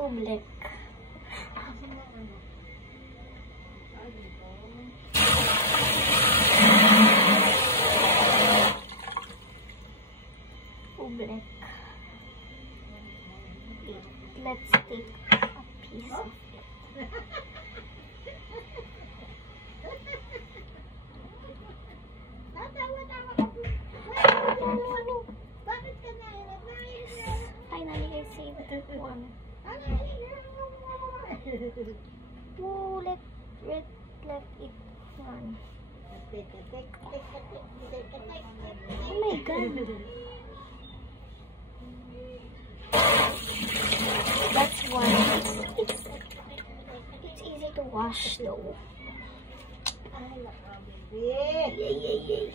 Oobleck. Oobleck. Let's take a piece of it. Finally, I saved that one. Oh, let it run. Oh my god. That's one. It's easy to wash though. Yay.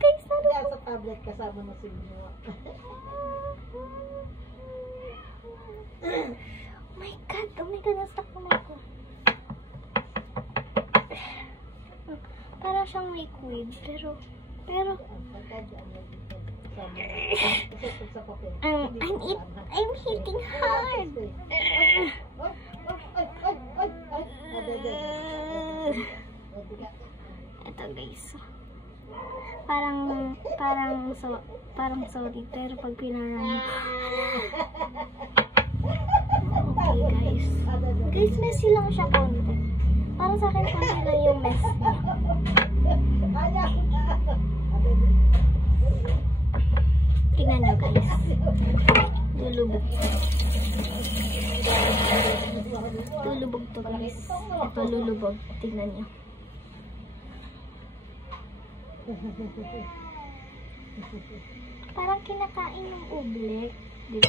Guys, kaya sa tablet kasama na si Mio. Oh my god, nasa kamay ko. Para siyang liquid, pero I'm hitting hard. Ito guys. Parang solid, pero pag pinaran. Okay guys. Guys, messy lang siya konti. Para sa akin konti lang yung mess niya. Tingnan nyo guys. Lulubog. Lulubog to guys. Ito lulubog. Tingnan nyo. Parang kinakain ng oobleck. Dito.